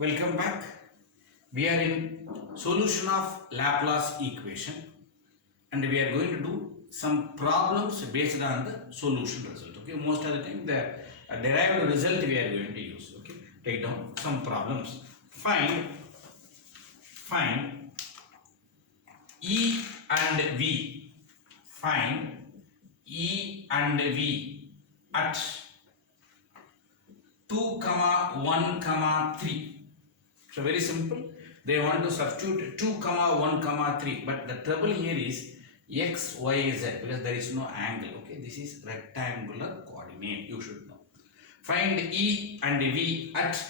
Welcome back. We are in solution of Laplace equation and we are going to do some problems based on the solution result. Okay, most of the time the derived result we are going to use. Okay, take down some problems. Find E and V. Find E and V at 2, 1, 3. So very simple. They want to substitute 2, 1, 3. But the trouble here is x, y, z because there is no angle. Okay, this is rectangular coordinate. You should know. Find E and V at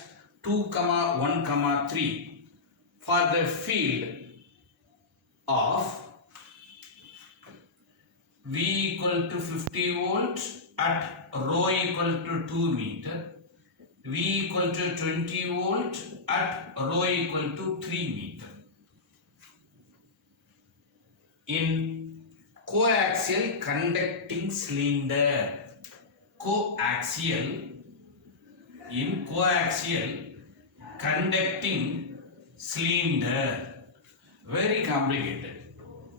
2, 1, 3 for the field of V equal to 50 volts at rho equal to 2 meter. V equal to 20 volt at rho equal to 3 meter. In coaxial conducting cylinder. Coaxial conducting cylinder. Very complicated.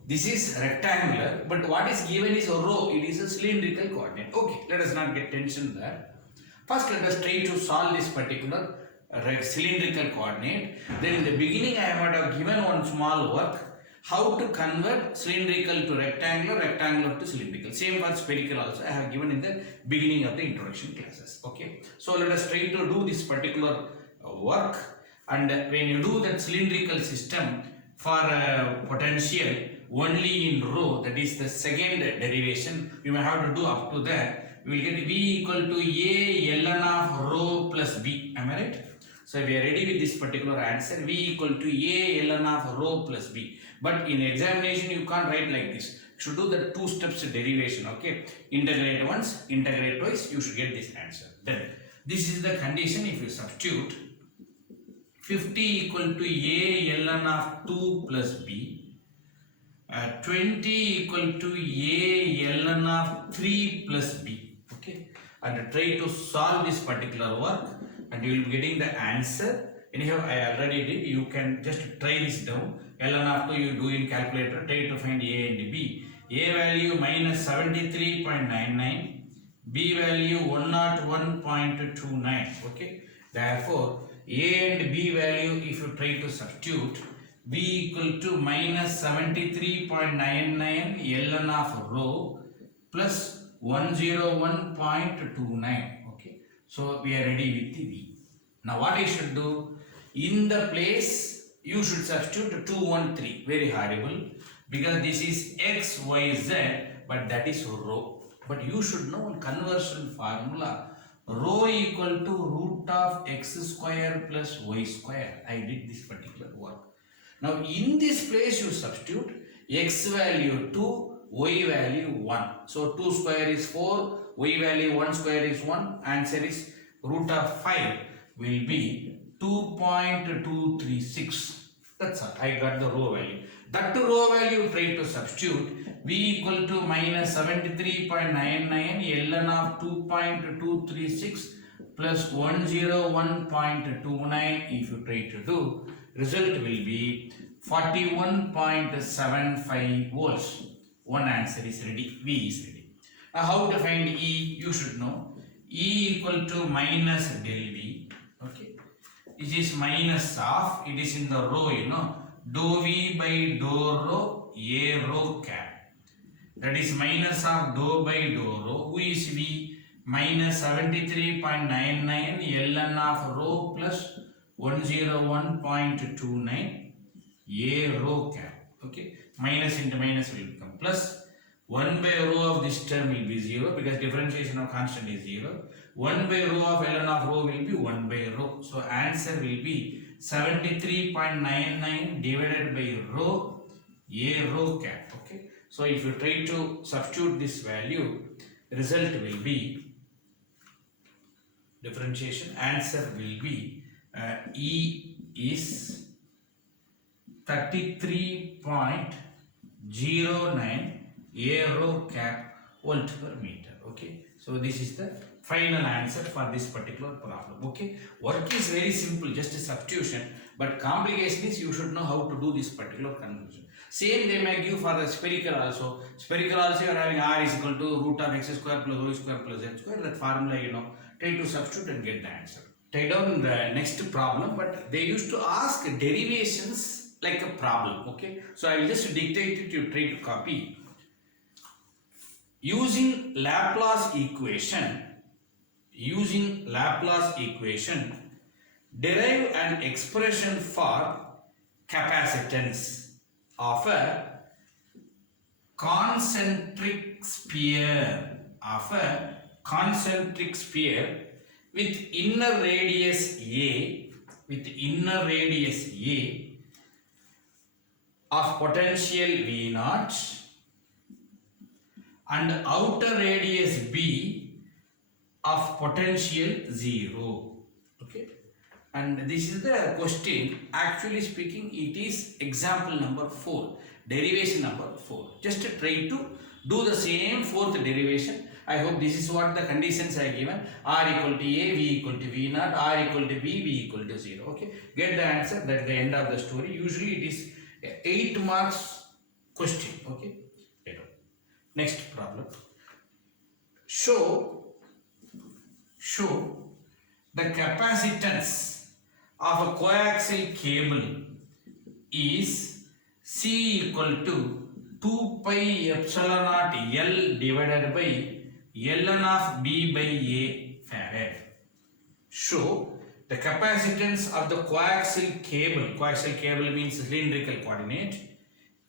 This is rectangular, but what is given is a rho. It is a cylindrical coordinate. Okay, let us not get tension there. First, let us try to solve this particular cylindrical coordinate. Then in the beginning, I might have given one small work. How to convert cylindrical to rectangular, rectangular to cylindrical. Same for spherical also. I have given in the beginning of the introduction classes. Okay. So let us try to do this particular work. And when you do that cylindrical system for potential only in rho, that is the second derivation, you may have to do up to that. We will get V equal to A ln of rho plus B. Am I right? So we are ready with this particular answer. V equal to A ln of rho plus B. But in examination you can't write like this. You should do the two steps derivation. Okay. Integrate once, integrate twice. You should get this answer. Then this is the condition. If you substitute 50 equal to A ln of 2 plus B. 20 equal to A ln of 3 plus B. Okay, and try to solve this particular work and you will be getting the answer. Anyhow, I already did. You can just try this down. Ln of 2 you do in calculator. Try to find A and B. A value minus 73.99. B value 101.29. Okay, therefore A and B value if you try to substitute, B equal to minus 73.99 ln of rho plus 101.29. Okay, so we are ready with the V. Now what I should do? In the place you should substitute 2, 1, 3. Very horrible because this is x, y, z, but that is rho. But you should know one conversion formula. Rho equal to root of x square plus y square. I did this particular work. Now in this place you substitute x value 2, y value 1. So 2 square is 4, y value 1 square is 1. Answer is root of 5 will be 2.236. That's all. I got the rho value. That rho value try to substitute. V equal to minus 73.99 ln of 2.236 plus 101.29. If you try to do, result will be 41.75 volts. One answer is ready. V is ready. Now how to find E? You should know. E equal to minus del V. Okay. It is minus of, it is in the rho, you know. Dou V by dou rho A rho cap. That is minus of dou by dou rho. Who is V? Minus 73.99 ln of rho plus 101.29 A rho cap. Okay. Minus into minus will become plus. 1 by rho of this term will be 0 because differentiation of constant is 0. 1 by rho of ln of rho will be 1 by rho. So answer will be 73.99 divided by rho A rho cap. Okay. So if you try to substitute this value, result will be differentiation. Answer will be E is 33.09 A rho cap volt per meter. Okay, so this is the final answer for this particular problem. Okay, work is very simple, just a substitution, but complication is you should know how to do this particular conversion. Same they may give for the spherical also. Spherical also you are having r is equal to root of x square plus y square plus z square. That formula, you know, try to substitute and get the answer. Try down the next problem, but they used to ask derivations like a problem. Okay, so I will just dictate it, you try to copy. Using Laplace equation, derive an expression for capacitance of a concentric sphere with inner radius A of potential V0 and outer radius B of potential 0. Okay, and this is the question. Actually speaking, it is example number 4, derivation number 4. Just try to do the same fourth derivation. I hope this is what the conditions are given. R equal to A, V equal to V0, R equal to B, V equal to 0. Okay, get the answer. That's the end of the story. Usually it is 8 marks question. Okay, next problem. Show the capacitance of a coaxial cable is C equal to 2 pi epsilon naught L divided by ln of B by A farad. Show the capacitance of the coaxial cable means cylindrical coordinate,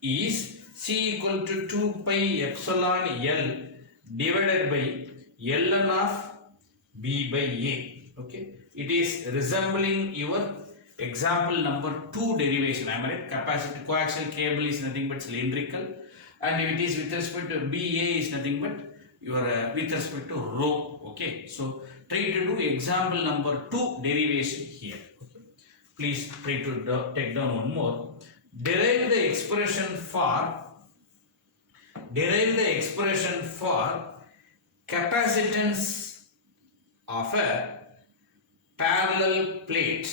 is C equal to 2 pi epsilon L divided by ln of B by A. Okay, it is resembling your example number 2 derivation. I am right. Capacitor coaxial cable is nothing but cylindrical, and it is with respect to BA is nothing but your with respect to rho. Okay, so try to do example number 2 derivation here. Okay, please try to take down one more. Derive the expression for capacitance of a parallel plate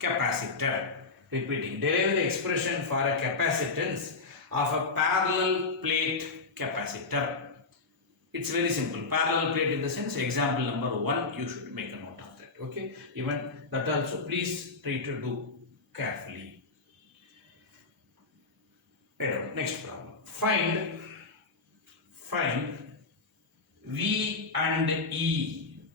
capacitor. Repeating, derive the expression for a capacitance of a parallel plate capacitor. It's very simple. Parallel plate in the sense, example number 1, you should make a note of that. Okay, even that also please try to do carefully. Next problem. Find V and E.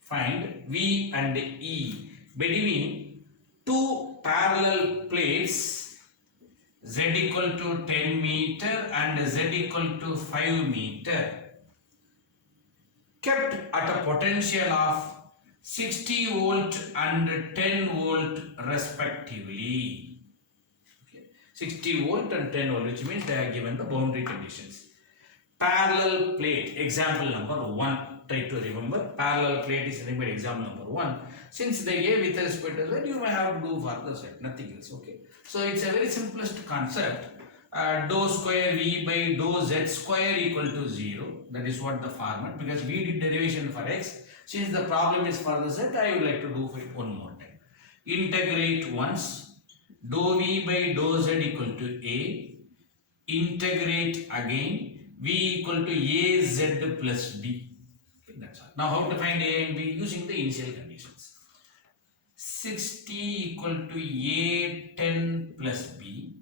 Find V and E between two parallel plates Z equal to 10 meter and Z equal to 5 meter, kept at a potential of 60 volt and 10 volt respectively. 60 volt and 10 volt, which means they are given the boundary conditions. Parallel plate, example number 1. Try to remember, parallel plate is nothing but example number 1. Since they gave with respect to that, you may have to do further set, nothing else. Okay, so it's a very simplest concept. Dou square V by dou Z square equal to 0. That is what the format, because we did derivation for X. Since the problem is for the Z, I would like to do it one more time. Integrate once. Dou V by dou Z equal to A, integrate again, V equal to AZ plus B. Okay, that's all. Now how to find A and B? Using the initial conditions. 60 equal to A10 plus B,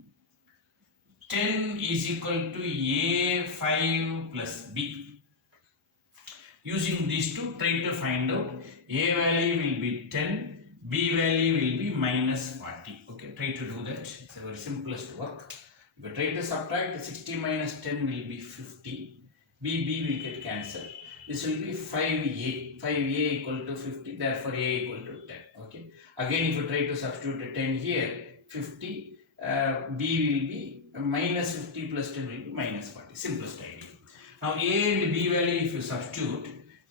10 is equal to A5 plus B. Using these two, try to find out A value will be 10, B value will be minus 40. Okay, try to do that. It's a very simplest work. If you try to subtract, 60 minus 10 will be 50. B will get cancelled. This will be 5A. 5A equal to 50. Therefore, A equal to 10. Okay. Again, if you try to substitute 10 here, 50. B will be minus 50 plus 10 will be minus 40. Simplest idea. Now, A and B value, if you substitute,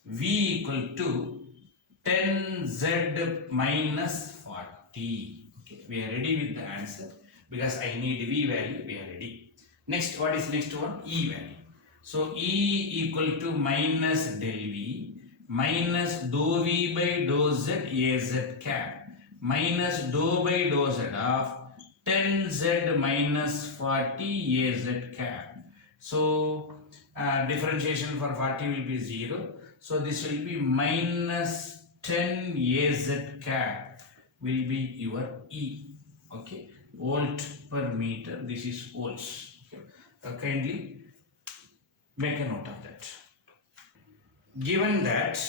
V equal to 10Z minus 40. Okay, we are ready with the answer because I need V value, we are ready. Next, what is next one? E value. So E equal to minus del V minus dou V by dou Z AZ cap minus dou by dou Z of 10Z minus 40 AZ cap. So differentiation for 40 will be 0. So this will be minus 10 AZ cap will be your E. Okay, volt per meter. This is volts. Okay. Kindly make a note of that. Given that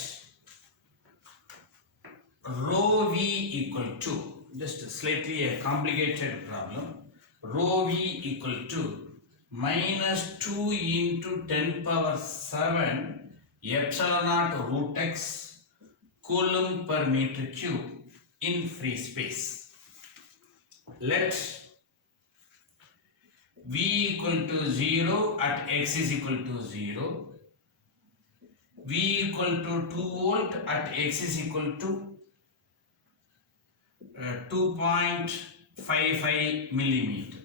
rho V equal to, just slightly a complicated problem, rho V equal to minus 2 into 10 power 7 epsilon naught root x coulomb per meter cube in free space. Let V equal to 0 at x is equal to 0, V equal to 2 volt at x is equal to 2.55 millimeter.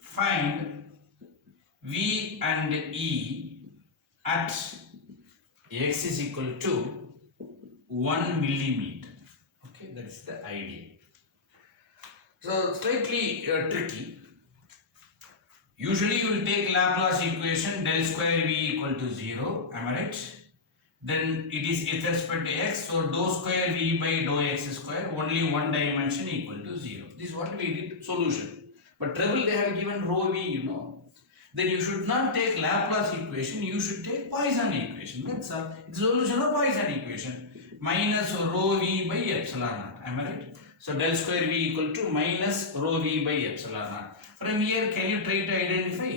Find V and E at x is equal to 1 millimeter. Okay, that is the idea. So slightly tricky. Usually you will take Laplace equation del square V equal to 0. Am I right? Then it is with respect to x. So dou square V by dou x square, only one dimension equal to 0. This is what we did solution. But trouble they have given rho V, you know. Then you should not take Laplace equation. You should take Poisson equation. That's all. It's solution of Poisson equation. Minus rho V by epsilon naught. Am I right? So del square V equal to minus rho V by epsilon naught. From here, can you try to identify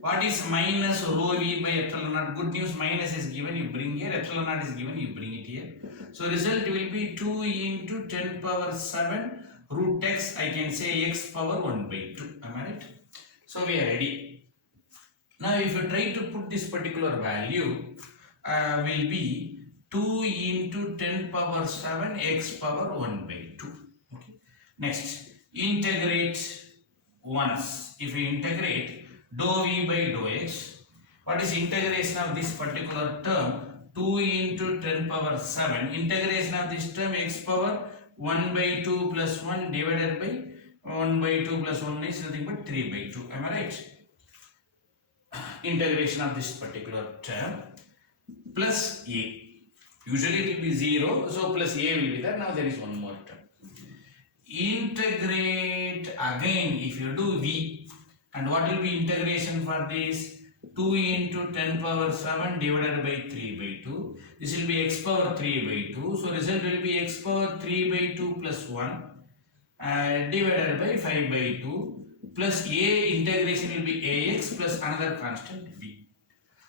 what is minus rho V by epsilon naught? Good news, minus is given, you bring here. Epsilon naught is given, you bring it here. So result will be 2 into 10 power 7 root x. I can say x power 1 by 2. Am I right? So we are ready. Now if you try to put this particular value, will be 2 into 10 power 7 x power 1 by 2. Okay. Next, integrate once. If we integrate dou V by dou x, what is integration of this particular term? 2 into 10 power 7. Integration of this term x power 1 by 2 plus 1 divided by 1 by 2 plus 1 is nothing but 3 by 2. Am I right? Integration of this particular term plus a. Usually it will be 0, so plus a will be there. Now there is one more term. Integrate again if you do v, and what will be integration for this? 2 into 10 power 7 divided by 3 by 2. This will be x power 3 by 2. So result will be x power 3 by 2 plus 1 divided by 5 by 2 plus a. Integration will be ax plus another constant b.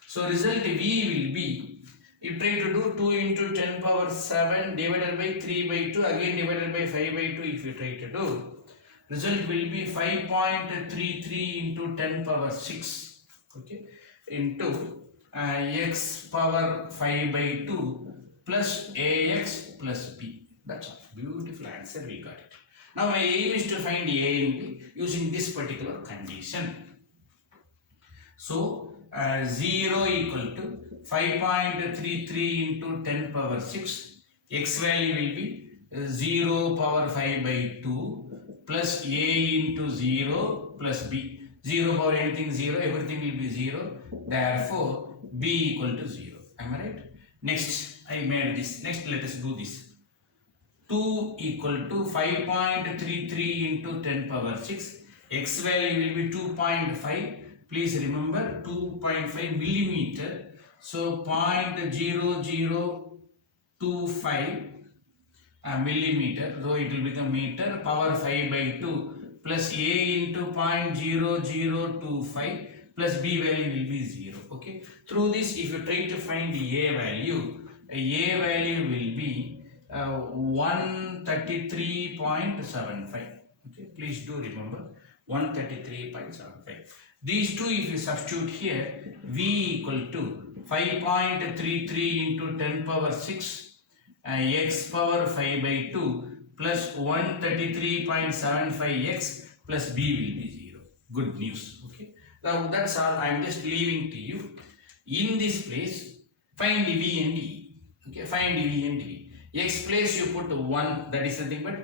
So result v will be, you try to do 2 into 10 power 7 divided by 3 by 2 again divided by 5 by 2. If you try to do, result will be 5.33 into 10 power 6. Okay, into x power 5 by 2 plus ax plus b. That's all. Beautiful answer, we got it. Now my aim is to find a and b using this particular condition. So 0 equal to 5.33 into 10 power 6. X value will be 0 power 5 by 2 plus a into 0 plus b. 0 power anything 0, everything will be 0. Therefore, b equal to 0. Am I right? Next, I made this. Next, let us do this. 2 equal to 5.33 into 10 power 6. X value will be 2.5. Please remember 2.5 millimeter. So 0.0025 millimeter. Though it will become meter. Power 5 by 2 plus a into 0.0025 plus b value will be 0. Okay. Through this, if you try to find the a value will be 133.75. Okay. Please do remember 133.75. These two, if you substitute here, v equal to 5.33 into 10 power 6 x power 5 by 2 plus 133.75x plus B will be 0. Good news. Okay. Now that's all. I am just leaving to you. In this place, find V and E. Okay, find V and E. X place you put 1, that is nothing but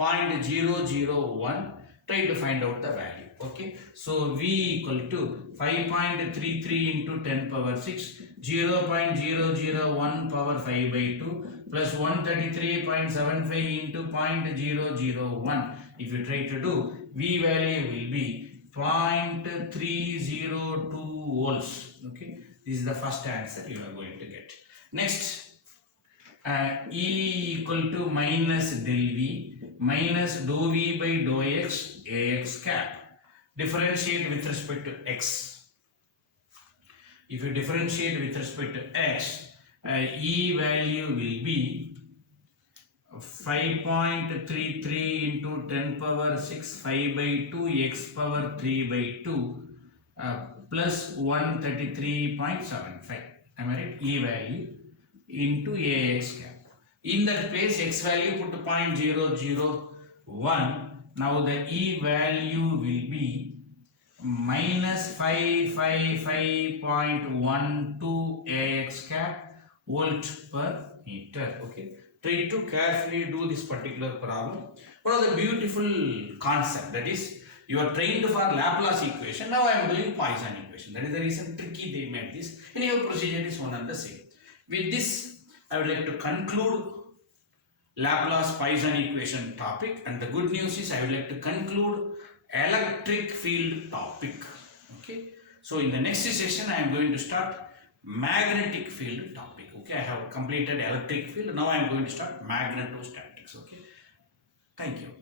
0.001. Try to find out the value. Okay, so V equal to 5.33 into 10 power 6, 0.001 power 5 by 2 plus 133.75 into 0.001. If you try to do, V value will be 0.302 volts. Okay, this is the first answer you are going to get. Next, E equal to minus del V minus dou V by dou X Ax cap. Differentiate with respect to X. If you differentiate with respect to X, E value will be 5.33 into 10 power 6 5 by 2 x power 3 by 2 plus 133.75. Am I right? E value into Ax cap. In that place, X value put 0.001. Now the E value will be minus 555.12 Ax cap volt per meter. Okay. Try to carefully do this particular problem. What is the beautiful concept? That is, you are trained for Laplace equation. Now I am doing Poisson equation. That is the reason tricky they made this. And your procedure is one and the same. With this, I would like to conclude Laplace Poisson equation topic. And the good news is I would like to conclude electric field topic. Okay. So in the next session, I am going to start magnetic field topic. Okay, I have completed electric field. Now I am going to start magnetostatics. Okay, thank you.